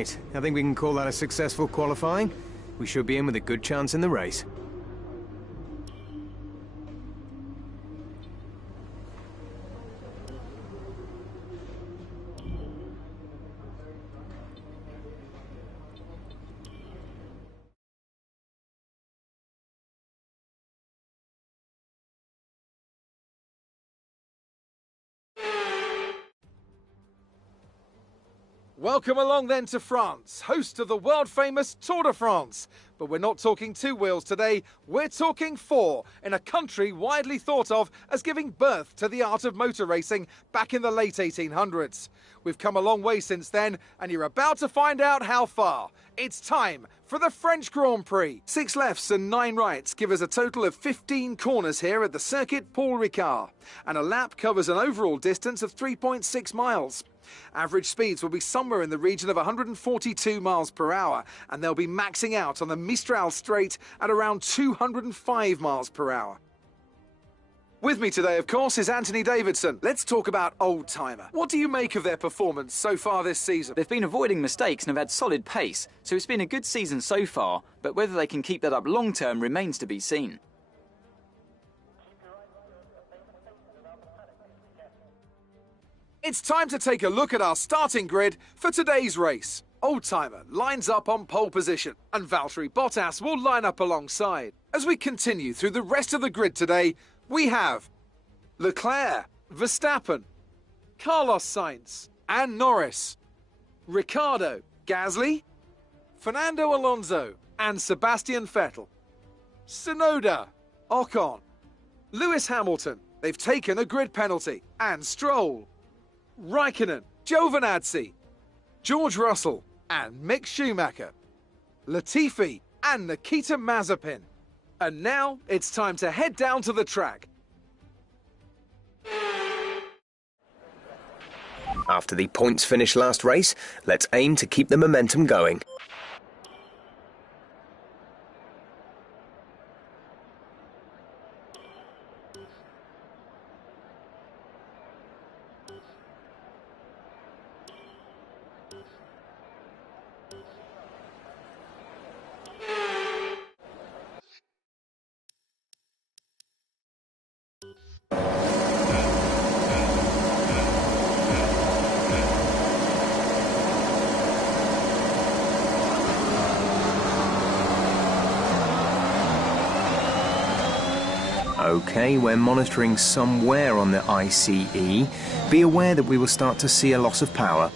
Right, I think we can call that a successful qualifying. We should be in with a good chance in the race. Welcome along then to France, host of the world-famous Tour de France. But we're not talking two wheels today, we're talking four, in a country widely thought of as giving birth to the art of motor racing back in the late 1800s. We've come a long way since then, and you're about to find out how far. It's time for the French Grand Prix. 6 lefts and 9 rights give us a total of 15 corners here at the Circuit Paul Ricard, and a lap covers an overall distance of 3.6 miles. Average speeds will be somewhere in the region of 142 miles per hour, and they'll be maxing out on the Mistral Straight at around 205 miles per hour. With me today, of course, is Anthony Davidson. Let's talk about Old Timer. What do you make of their performance so far this season? They've been avoiding mistakes and have had solid pace, so it's been a good season so far, but whether they can keep that up long term remains to be seen. It's time to take a look at our starting grid for today's race. Old Timer lines up on pole position, and Valtteri Bottas will line up alongside. As we continue through the rest of the grid today, we have Leclerc, Verstappen, Carlos Sainz and Norris, Ricciardo, Gasly, Fernando Alonso and Sebastian Vettel, Tsunoda, Ocon, Lewis Hamilton, they've taken a grid penalty, and Stroll, Raikkonen, Giovinazzi, George Russell and Mick Schumacher, Latifi and Nikita Mazepin. And now it's time to head down to the track. After the points finish last race, let's aim to keep the momentum going. Okay, we're monitoring some wear on the ICE. Be aware that we will start to see a loss of power.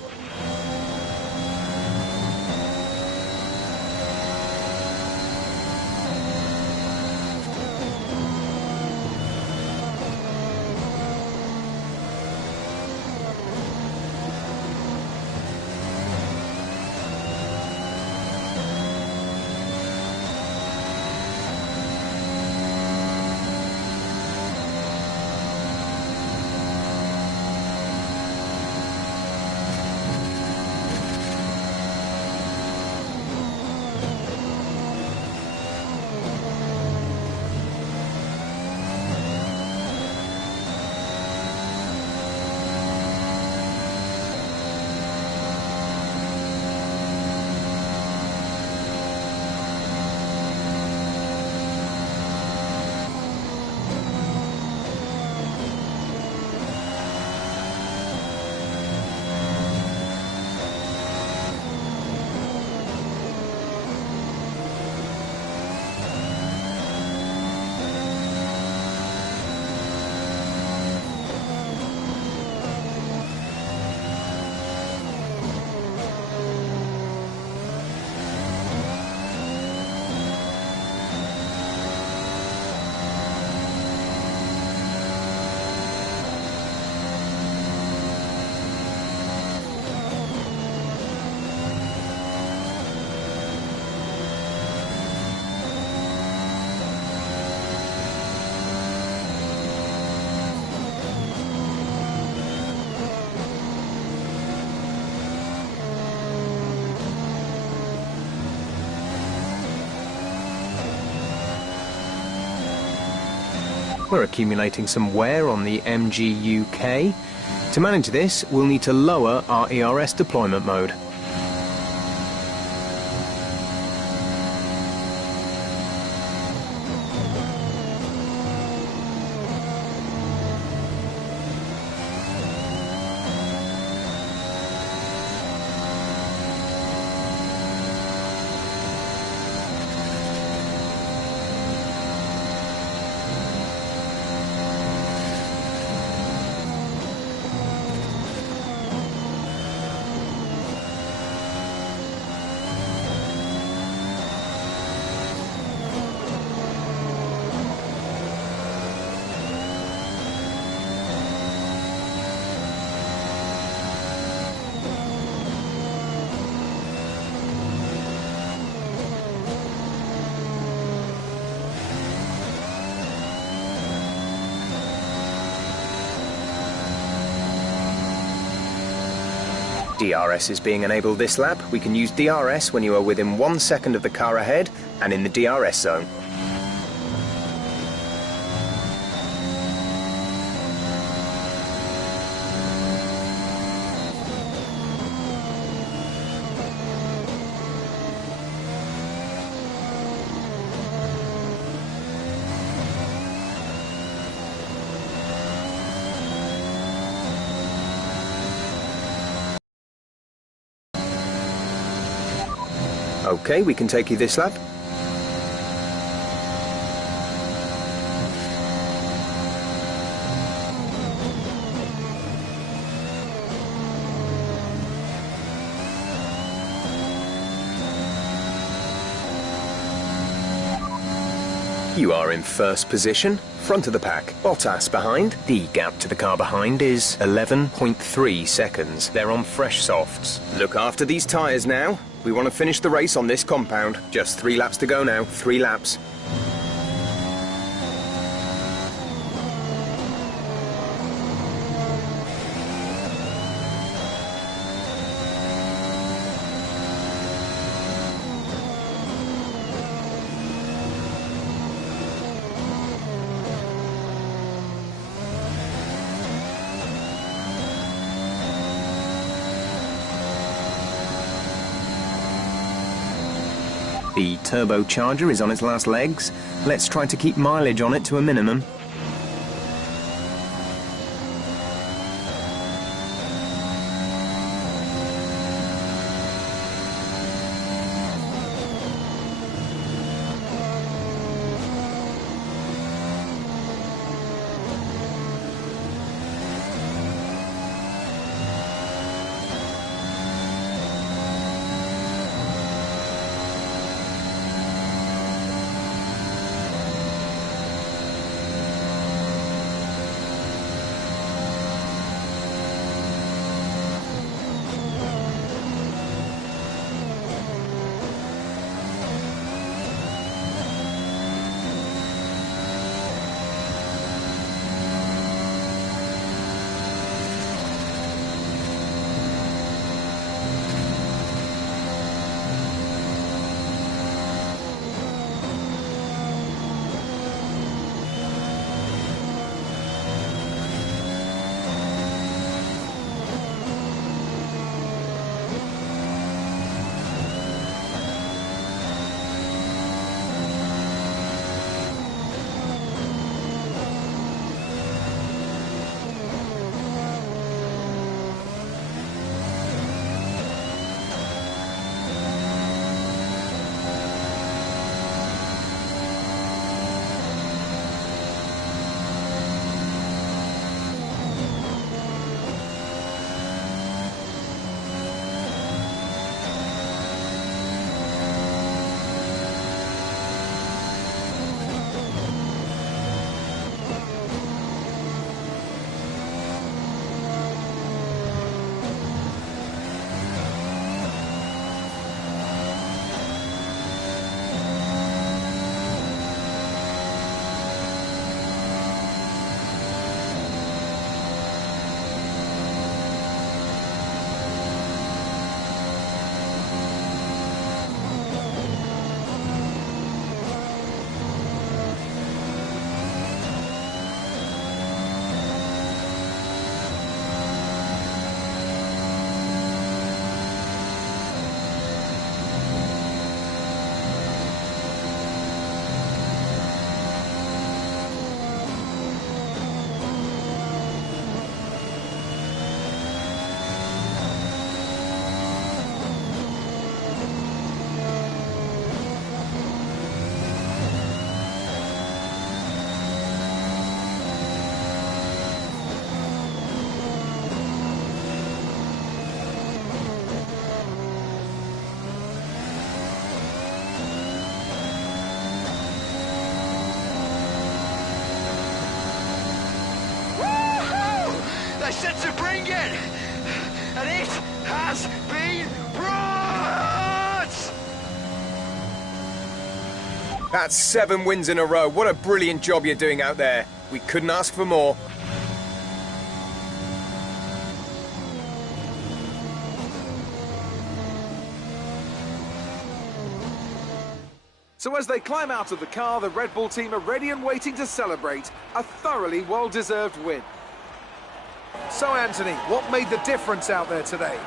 We're accumulating some wear on the MGUK. To manage this, we'll need to lower our ERS deployment mode. DRS is being enabled this lap. We can use DRS when you are within 1 second of the car ahead and in the DRS zone. Okay, we can take you this lap. You are in first position, front of the pack. Bottas behind. The gap to the car behind is 11.3 seconds. They're on fresh softs. Look after these tyres now. We want to finish the race on this compound. Just 3 laps to go now. 3 laps. The turbocharger is on its last legs. Let's try to keep mileage on it to a minimum. said to bring it, and it has been brought! That's 7 wins in a row. What a brilliant job you're doing out there. We couldn't ask for more. So as they climb out of the car, the Red Bull team are ready and waiting to celebrate a thoroughly well-deserved win. So Anthony, what made the difference out there today?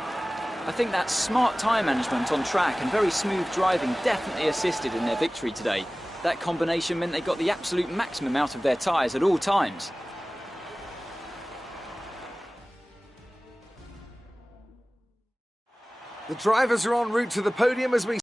I think that smart tyre management on track and very smooth driving definitely assisted in their victory today. That combination meant they got the absolute maximum out of their tyres at all times. The drivers are en route to the podium as we